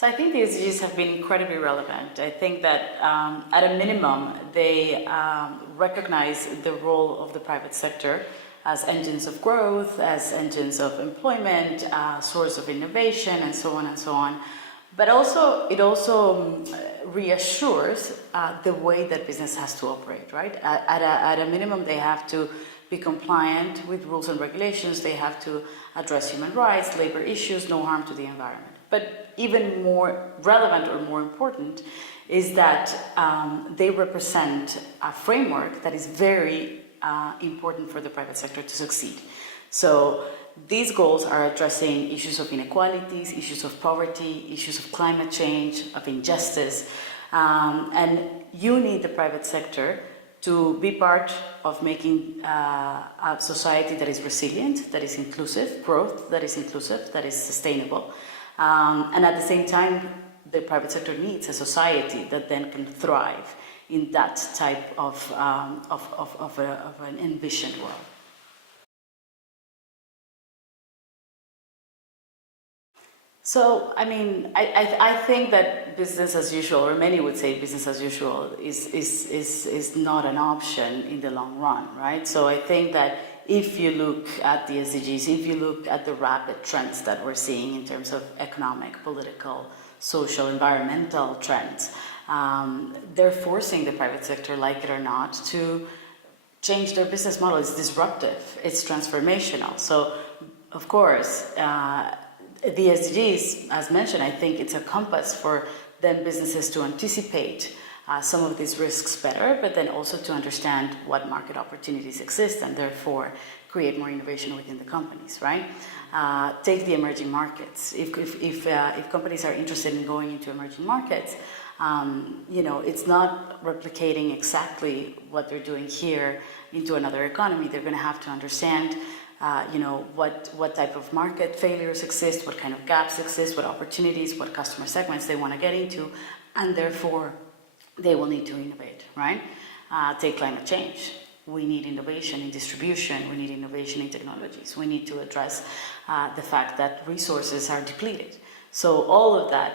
So I think the SDGs have been incredibly relevant. I think that at a minimum, they recognize the role of the private sector as engines of growth, as engines of employment, source of innovation, and so on and so on. But also, it also reassures the way that business has to operate, right? At a minimum, they have to be compliant with rules and regulations. They have to address human rights, labor issues, no harm to the environment. But even more relevant or more important is that they represent a framework that is very important for the private sector to succeed. So these goals are addressing issues of inequalities, issues of poverty, issues of climate change, of injustice, and you need the private sector to be part of making a society that is resilient, that is inclusive, growth that is inclusive, that is sustainable. And at the same time, the private sector needs a society that then can thrive in that type of an envisioned world. So, I mean, I think that business as usual, or many would say business as usual, is not an option in the long run, right? So I think that if you look at the SDGs, if you look at the rapid trends that we're seeing in terms of economic, political, social, environmental trends, they're forcing the private sector, like it or not, to change their business model. It's disruptive, it's transformational. So, of course, the SDGs, as mentioned, I think it's a compass for then businesses to anticipate some of these risks better, but then also to understand what market opportunities exist and therefore create more innovation within the companies, right? Take the emerging markets. If companies are interested in going into emerging markets, you know, it's not replicating exactly what they're doing here into another economy. They're going to have to understand you know, what type of market failures exist, what kind of gaps exist, what opportunities, what customer segments they want to get into, and therefore they will need to innovate, right? Take climate change. We need innovation in distribution, we need innovation in technologies, we need to address the fact that resources are depleted. So all of that,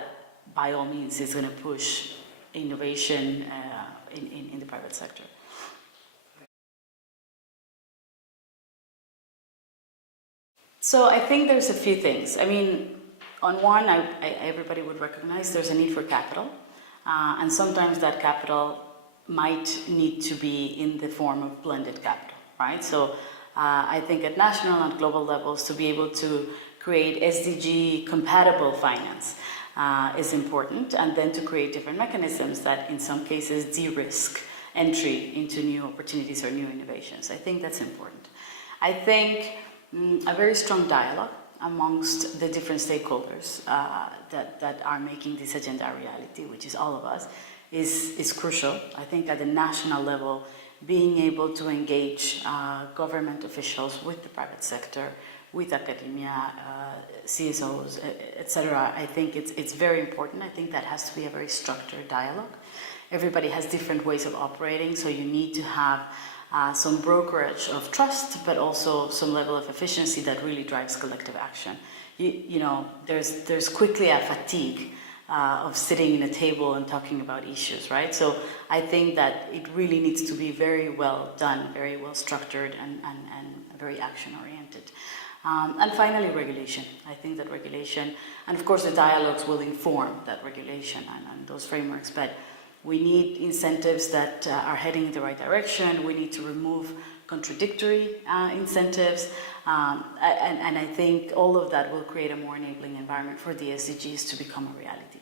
by all means, is going to push innovation in the private sector. So I think there's a few things. I mean, on one, everybody would recognize there's a need for capital, and sometimes that capital might need to be in the form of blended capital, right? So I think at national and global levels, to be able to create SDG-compatible finance is important, and then to create different mechanisms that in some cases de-risk entry into new opportunities or new innovations. I think that's important. I think a very strong dialogue amongst the different stakeholders that are making this agenda a reality, which is all of us, is crucial. I think at the national level, being able to engage government officials with the private sector, with academia, CSOs, etc. I think it's very important. I think that has to be a very structured dialogue. Everybody has different ways of operating, so you need to have some brokerage of trust, but also some level of efficiency that really drives collective action. You know, there's quickly a fatigue of sitting in a table and talking about issues, right? So I think that it really needs to be very well done, very well structured, and very action-oriented. And finally, regulation. I think that regulation, and of course the dialogues will inform that regulation and those frameworks, but we need incentives that are heading in the right direction. We need to remove contradictory incentives, and I think all of that will create a more enabling environment for the SDGs to become a reality.